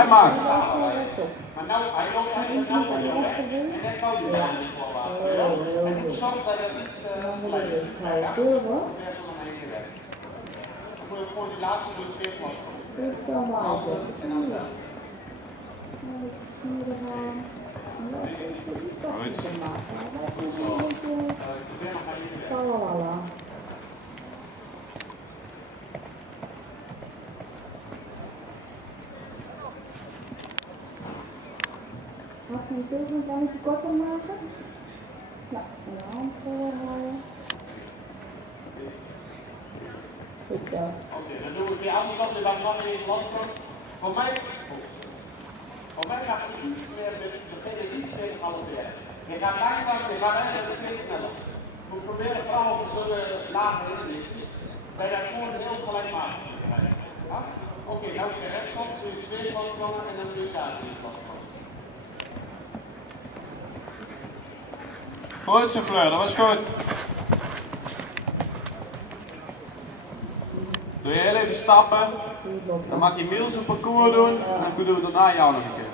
Jij maakt. Maar nou, hij loopt eigenlijk nou van jou, hè? En net wou je dan niet voorlaten. En hoe soms dat iets gelijk is. Ja, dat is zo nog een keer weg. Dan moet je gewoon die laatste doen, steeds wat. Dit is allemaal goed. Mag je het een klein beetje korter maken? Ja, en de hand houden. Goed zo. Oké, dan doen we het weer andersom, dus dan gaan we even loskomen. Voor mij gaat het iets meer, beginnen iets steeds halver. Je gaat langzaam, je gaat eigenlijk steeds sneller. We proberen vooral op zo'n lage hindernisjes, bij dat gewoon heel gelijkmatig te krijgen. Ja? Oké, nou weer rechtsom, doe je 2 loskomen en dan doe je daar 3 loskomen. Goed zo, Fleur, dat was goed. Doe je heel even stappen, dan mag je Miels een parcours doen en dan doen we daarna jou nog een keer.